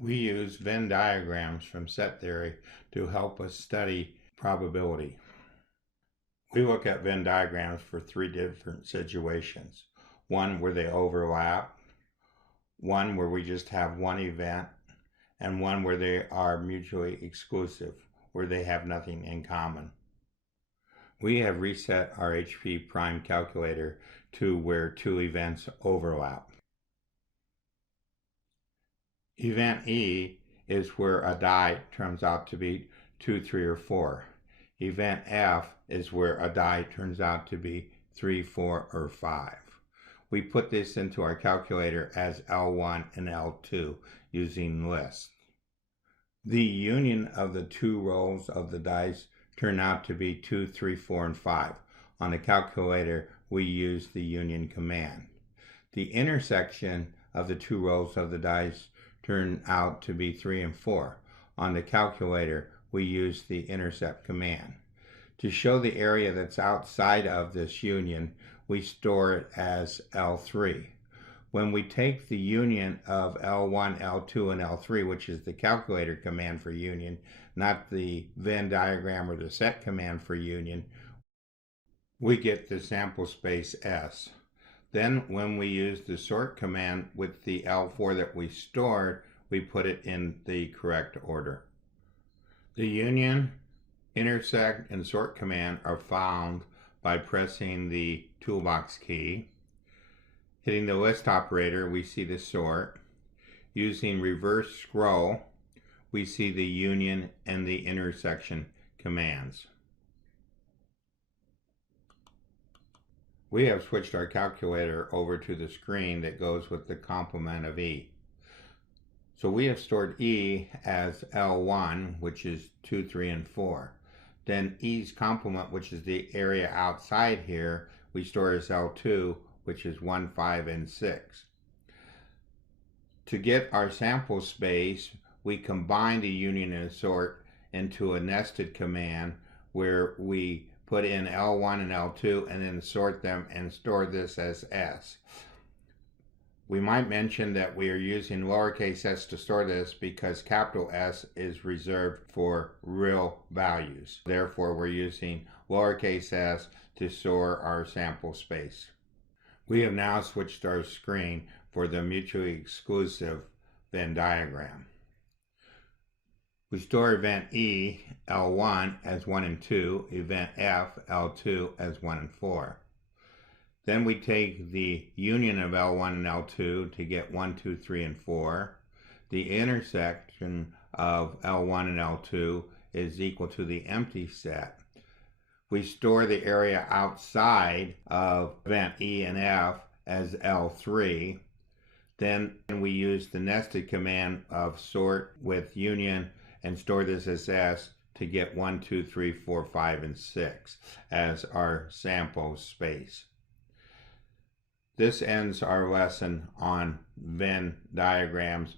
We use Venn diagrams from set theory to help us study probability. We look at Venn diagrams for three different situations. One where they overlap, one where we just have one event, and one where they are mutually exclusive, where they have nothing in common. We have reset our HP prime calculator to where two events overlap. Event E is where a die turns out to be 2, 3, or 4. Event F is where a die turns out to be 3, 4, or 5. We put this into our calculator as L1 and L2 using lists. The union of the two rolls of the dice turn out to be 2, 3, 4, and 5. On the calculator, we use the union command. The intersection of the two rolls of the dice turn out to be 3 and 4. On the calculator, we use the intercept command. To show the area that's outside of this union, we store it as L3. When we take the union of L1, L2, and L3, which is the calculator command for union, not the Venn diagram or the set command for union, we get the sample space S. Then when we use the sort command with the L4 that we stored, we put it in the correct order. The union, intersect, and sort command are found by pressing the toolbox key. Hitting the list operator, we see the sort. Using reverse scroll, we see the union and the intersection commands. We have switched our calculator over to the screen that goes with the complement of E. So we have stored E as L1, which is 2, 3, and 4. Then E's complement, which is the area outside here, we store as L2, which is 1, 5, and 6. To get our sample space, we combine the union and sort into a nested command where we put in L1 and L2 and then sort them and store this as S. We might mention that we are using lowercase s to store this because capital S is reserved for real values. Therefore, we're using lowercase s to store our sample space. We have now switched our screen for the mutually exclusive Venn diagram. We store event E, L1, as 1 and 2, event F, L2, as 1 and 4. Then we take the union of L1 and L2 to get 1, 2, 3, and 4. The intersection of L1 and L2 is equal to the empty set. We store the area outside of event E and F as L3. Then we use the nested command of sort with union and store this as S to get 1, 2, 3, 4, 5, and 6 as our sample space. This ends our lesson on Venn diagrams